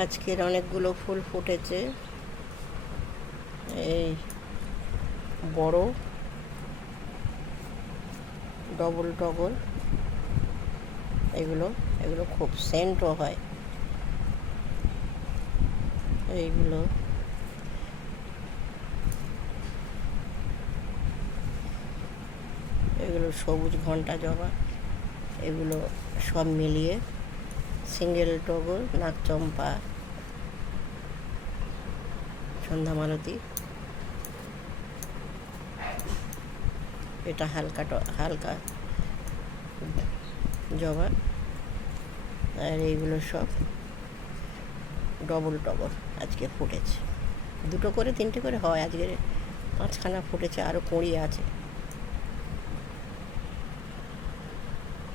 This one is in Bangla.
আজকের অনেকগুলো ফুল ফুটেছে। এই বড় ডবল ডবল এগুলো এগুলো খুব সেন্টও হয়। এইগুলো এগুলো সবুজ ঘন্টা জবা। এগুলো সব মিলিয়ে সিঙ্গেল টগর, নাকচম্পা, সন্ধ্যামালতী। এটা হালকা জবা। আর এইগুলো সব ডবল টগর আজকে ফুটেছে। দুটো করে তিনটে করে হয়, আজকে 5খানা ফুটেছে, আরও কুঁড়ি আছে।